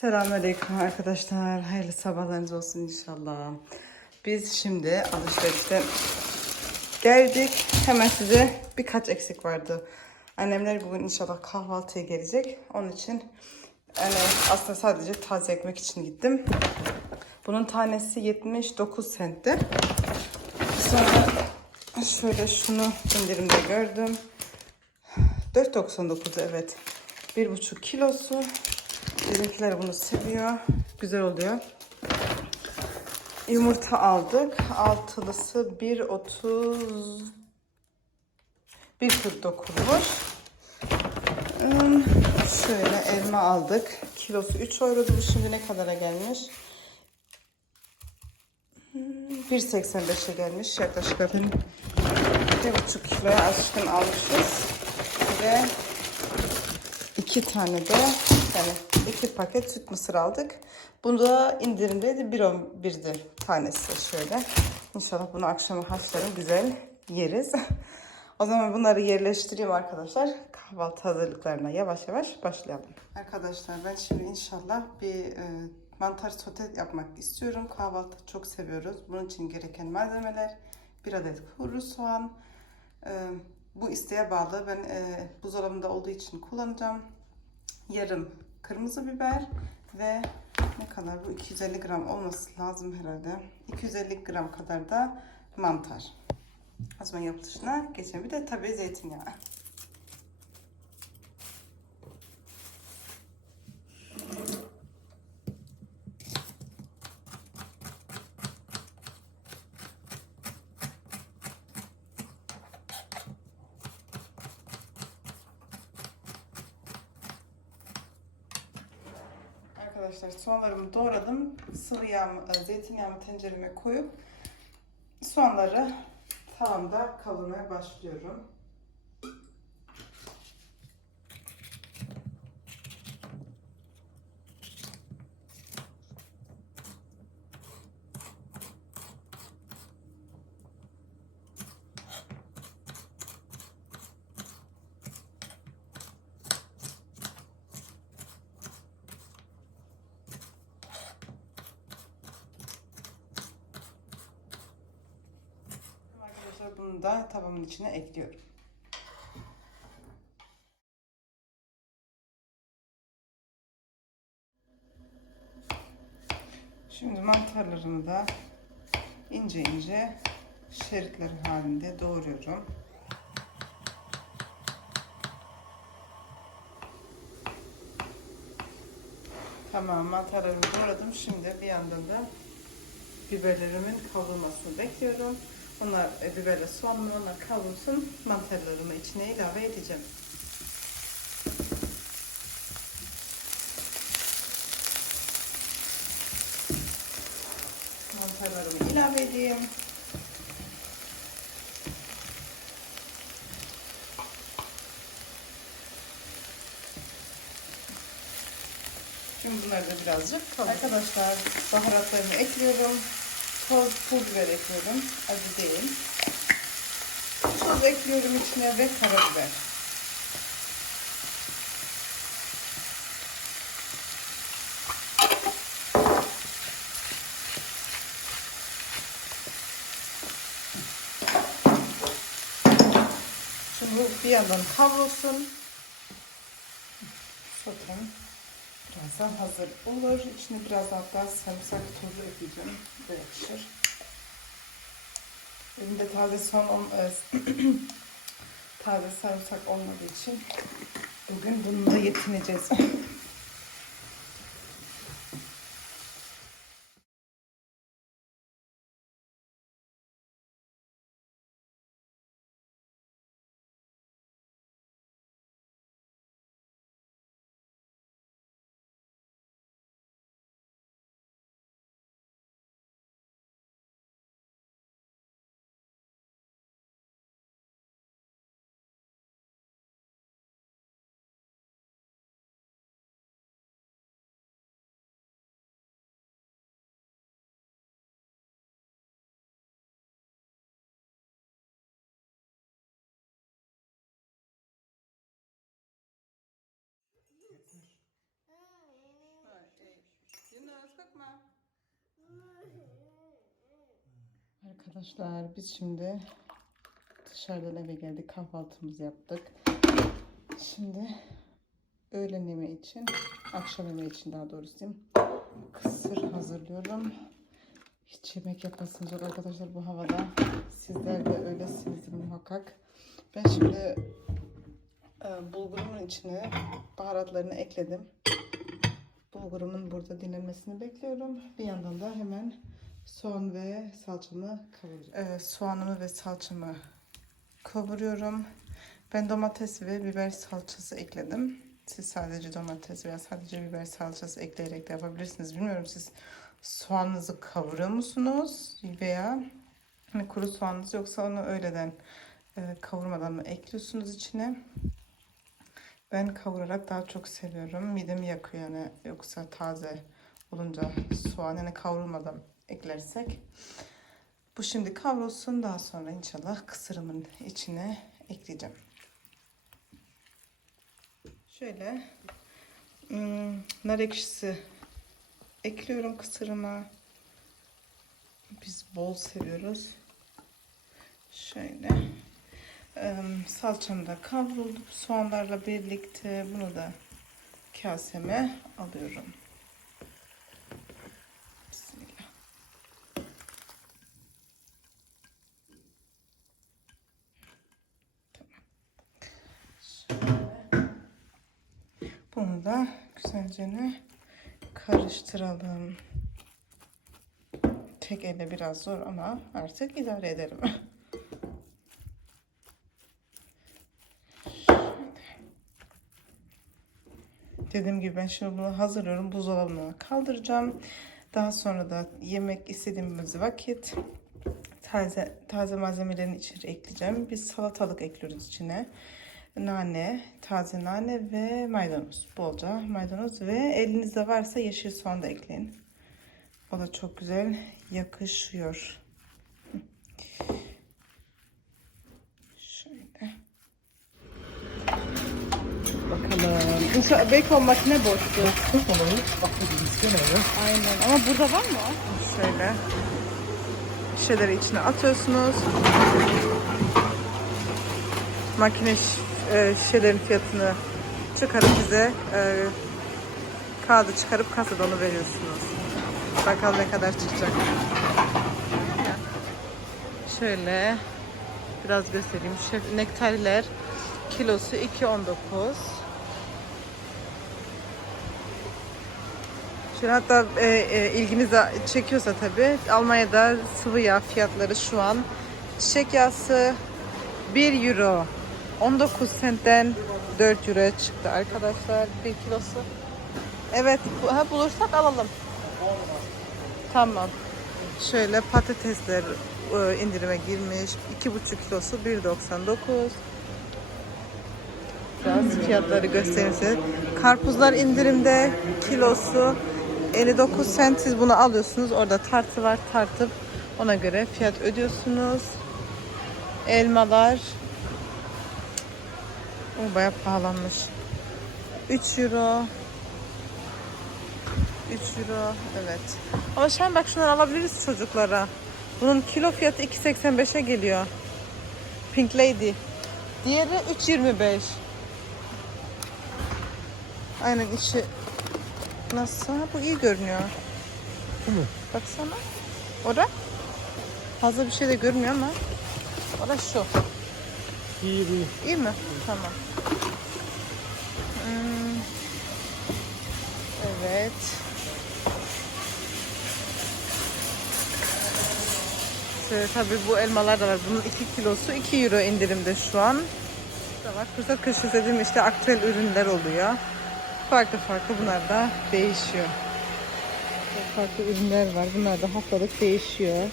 Selamünaleyküm arkadaşlar. Hayırlı sabahlarınız olsun inşallah. Biz şimdi alışverişte geldik. Hemen size birkaç eksik vardı. Annemler bugün inşallah kahvaltıya gelecek. Onun için yani aslında sadece taze ekmek için gittim. Bunun tanesi 79 centti. Sonra şöyle şunu indirimde gördüm. 4.99 evet. 1,5 kilosu. Bizimkiler bunu seviyor. Güzel oluyor. Yumurta aldık. Altılısı 1.30 1.49'muş. Hmm, Şöyle elma aldık. Kilosu 3 eurodu. Bu şimdi ne kadara gelmiş? Hmm, 1.85'e gelmiş. Yaklaşık efendim 1.5 kiloya aşkın almışız. Ve iki tane de yani iki paket süt mısır aldık. Bunu da indirimdeydi 1.11'di tanesi şöyle. İnşallah bunu akşama haşlarım güzel yeriz. O zaman bunları yerleştireyim arkadaşlar. Kahvaltı hazırlıklarına yavaş yavaş başlayalım. Arkadaşlar ben şimdi inşallah bir e, mantar sote yapmak istiyorum. Kahvaltı çok seviyoruz. Bunun için gereken malzemeler bir adet kuru soğan, e, bu isteğe bağlı. Ben e, buzdolabında olduğu için kullanacağım. Yarım kırmızı biber ve ne kadar bu 250 gram olması lazım herhalde. 250 gram kadar da mantar. O zaman yapılışına geçelim. Bir de tabii zeytinyağı. Arkadaşlar soğanlarımı doğradım. Sıvı yağımı, e, zeytinyağımı tencereme koyup soğanları tavamda kavurmaya başlıyorum. Arkadaşlar bunu da tavamın içine ekliyorum. Şimdi mantarlarımı da ince ince şeritler halinde doğruyorum. Tamam mantarlarımı doğradım. Şimdi bir yandan da biberlerimin kavrulmasını bekliyorum. Onlar e, biberle soğanla onlar kavrulsun. Mantarlarımı içine ilave edeceğim. Mantarlarımı ilave edeyim. Şimdi bunları da birazcık kavuralım. Arkadaşlar baharatlarımı ekliyorum. Toz, pul biber ekliyorum. Acı değil. Tuz ekliyorum içine ve karabiber. Şimdi bir yandan kavrulsun. Sotem birazdan hazır olur. İçine biraz hatta sarımsak tozu ekleyeceğim. Da yakışır. Elimde taze son on, e, taze sarımsak olmadığı için bugün bununla yetineceğiz. Arkadaşlar biz şimdi dışarıdan eve geldik kahvaltımızı yaptık. Şimdi öğlen yemeği için, akşam yemeği için daha doğrusu diyeyim, kısır hazırlıyorum. Hiç yemek yapasınız yok arkadaşlar bu havada. Sizler de öylesinizdir muhakkak. Ben şimdi e, bulgurumun içine baharatlarını ekledim. Bulgurumun burada dinlenmesini bekliyorum. Bir yandan da hemen soğan ve salçamı kavuruyorum. E, soğanımı ve salçamı kavuruyorum. Ben domates ve biber salçası ekledim. Siz sadece domates veya sadece biber salçası ekleyerek de yapabilirsiniz. Bilmiyorum siz soğanınızı kavuruyor musunuz? Veya hani kuru soğanınız yoksa onu öyleden e, kavurmadan mı ekliyorsunuz içine? Ben kavurarak daha çok seviyorum. Midemi yakıyor yani yoksa taze olunca soğan yani kavrulmadan eklersek. Bu şimdi kavrulsun daha sonra inşallah kısırımın içine ekleyeceğim. Şöyle hmm, nar ekşisi ekliyorum kısırıma. Biz bol seviyoruz. Şöyle salçam da kavruldu soğanlarla birlikte bunu da kaseme alıyorum. Bismillah. Bunu da güzelce karıştıralım. Tek elle biraz zor ama artık idare ederim. Dediğim gibi ben şimdi bunu hazırlıyorum. Buzdolabına kaldıracağım. Daha sonra da yemek istediğimiz vakit taze taze malzemelerin içine ekleyeceğim. Biz salatalık ekliyoruz içine. Nane, taze nane ve maydanoz. Bolca maydanoz ve elinizde varsa yeşil soğan da ekleyin. O da çok güzel yakışıyor. Şöyle. Bakalım. İnşallah bacon makine boştu. Aynen. Ama burada var mı? Şöyle. Şeyleri içine atıyorsunuz. Makine e, şişelerin fiyatını çıkarıp bize e, kağıdı çıkarıp kasada onu veriyorsunuz. Bakalım ne kadar çıkacak. Şöyle biraz göstereyim. Şef nektarlar kilosu 2.19. Şimdi hatta e, e, ilginizi çekiyorsa tabii Almanya'da sıvı yağ fiyatları şu an çiçek yağısı 1 euro 19 sentten 4 euroya çıktı arkadaşlar 1 kilosu. Evet ha, bulursak alalım. Tamam. Şöyle patatesler e, indirime girmiş. 2,5 kilosu 1.99. Biraz fiyatları göstereyim size. Karpuzlar indirimde kilosu 59 sent. Siz bunu alıyorsunuz. Orada tartı var. Tartıp ona göre fiyat ödüyorsunuz. Elmalar o bayağı pahalanmış. 3 euro 3 euro evet. Ama şu an bak şunları alabiliriz çocuklara. Bunun kilo fiyatı 2.85'e geliyor. Pink Lady. Diğeri 3.25. Aynen içi nasıl? Ha, Bu iyi görünüyor. Bu mu? Baksana. Ora. Fazla bir şey de görmüyor ama. Ora şu. İyi bu. İyi mi? Tamam. Hmm. Evet. Şöyle tabii bu elmalar da var. Bunun 2 kilosu 2 euro indirimde şu an. Da var. Fırsat köşesi dediğim işte aktüel ürünler oluyor. Farklı farklı bunlar da değişiyor. Çok farklı ürünler var. Bunlar da haftalık değişiyor.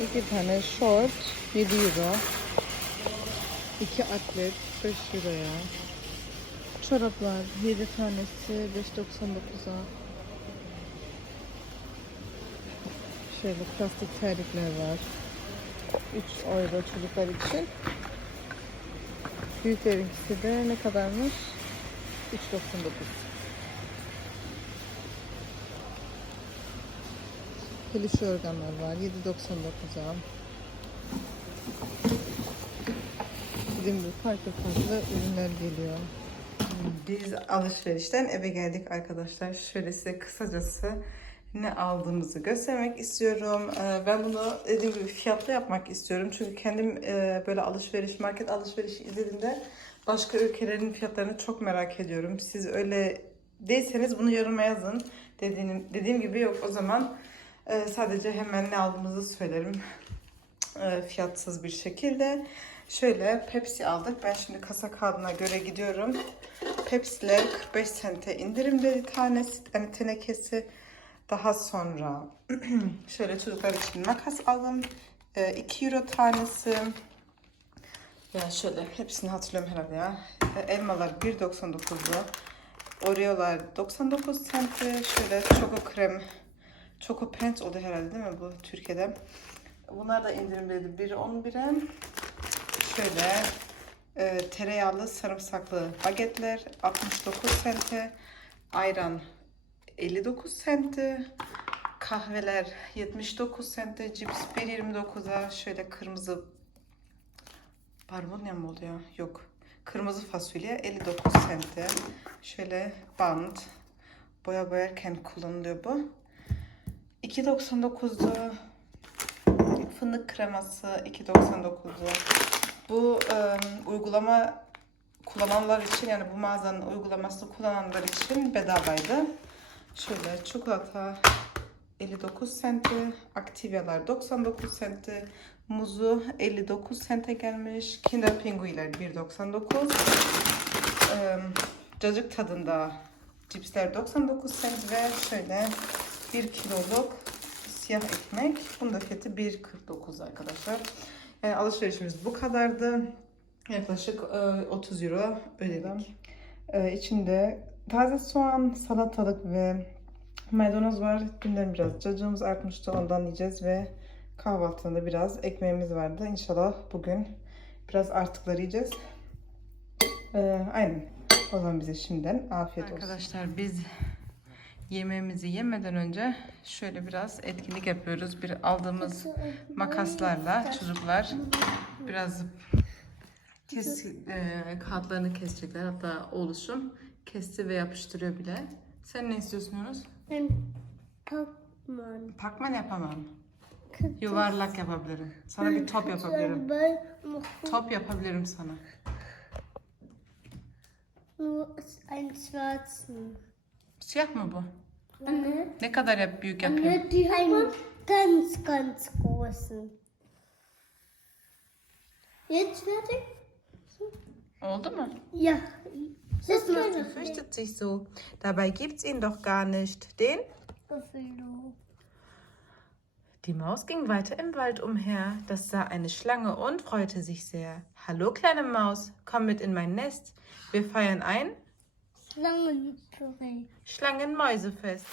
İki tane short 7 euro. İki atlet 5 liraya. Çoraplar 7 tanesi 5.99'a. Şöyle plastik terlikler var. 3 euro çocuklar için. Büyüklerinkisi de ne kadarmış? 3.99. peluş organlar var. 7.99'a. Dediğim gibi farklı farklı ürünler geliyor. Biz alışverişten eve geldik arkadaşlar. Şöyle size kısacası ne aldığımızı göstermek istiyorum. Ee, Ben bunu dediğim gibi fiyatlı yapmak istiyorum. Çünkü kendim e, böyle alışveriş, market alışverişi izlediğimde başka ülkelerin fiyatlarını çok merak ediyorum. Siz öyle değilseniz bunu yoruma yazın. Dediğim, dediğim gibi yok o zaman e, sadece hemen ne aldığımızı söylerim. E, Fiyatsız bir şekilde. Şöyle Pepsi aldık. Ben şimdi kasa kağıdına göre gidiyorum. Pepsi'ler 45 sente indirimde tanesi, yani tenekesi. Daha sonra şöyle çocuklar için makas aldım. E, 2 euro tanesi. Ya şöyle hepsini hatırlıyorum herhalde ya. Elmalar 1.99'du. Oreo'lar 99 senti. Şöyle çoko krem, çoko pants oluyor herhalde değil mi bu Türkiye'de? Bunlar da indirimdeydi. Biri 11'e. Şöyle e, tereyağlı sarımsaklı bagetler 69 sente. Ayran 59 sente. Kahveler 79 sente. Cips 1.29'a. Şöyle kırmızı barbunya mı oluyor? Yok. Kırmızı fasulye 59 sente. Şöyle bant. Boya boyarken kullanılıyor bu. 2.99'du. Fındık kreması 2.99'du. Bu e, uygulama kullananlar için yani bu mağazanın uygulamasını kullananlar için bedavaydı. Şöyle çikolata 59 sente, Activia'lar 99 sente, muzu 59 sente gelmiş, Kinder Pingui'ler 1.99, Eee, cacık tadında cipsler 99 sent ve şöyle 1 kiloluk siyah ekmek. Bunun da fiyatı 1.49 arkadaşlar. Yani alışverişimiz bu kadardı. Yaklaşık e, 30 euro ödedim. E, içinde taze soğan, salatalık ve maydanoz var. Dünden biraz cacığımız artmıştı. Ondan yiyeceğiz ve kahvaltında biraz ekmeğimiz vardı. İnşallah bugün biraz artıkları yiyeceğiz. E, aynen. O zaman bize şimdiden afiyet olsun. Arkadaşlar biz yemeğimizi yemeden önce şöyle biraz etkinlik yapıyoruz. Bir aldığımız makaslarla çocuklar biraz kes, e, kağıtlarını kesecekler. Hatta oğluşum kesti ve yapıştırıyor bile. Sen ne istiyorsun Yunus? Ein Pokémon. Pakman yapamam. Yuvarlak yapabilirim. Sana bir top yapabilirim. Top yapabilirim sana. nur einen schwarzen. Siyah mı bu? Anne, Ne kadar yap büyük yapayım? Anne, die einen ganz, ganz großen. Jetzt fertig? Oldu mu? Ja. Das ist Er fürchtet sich so. Dabei gibt's ihn doch gar nicht. Den? Buffalo. Die Maus ging weiter im Wald umher. Das sah eine Schlange und freute sich sehr. Hallo, kleine Maus, komm mit in mein Nest. Wir feiern ein Schlangenpüree. Schlangenmäusefest.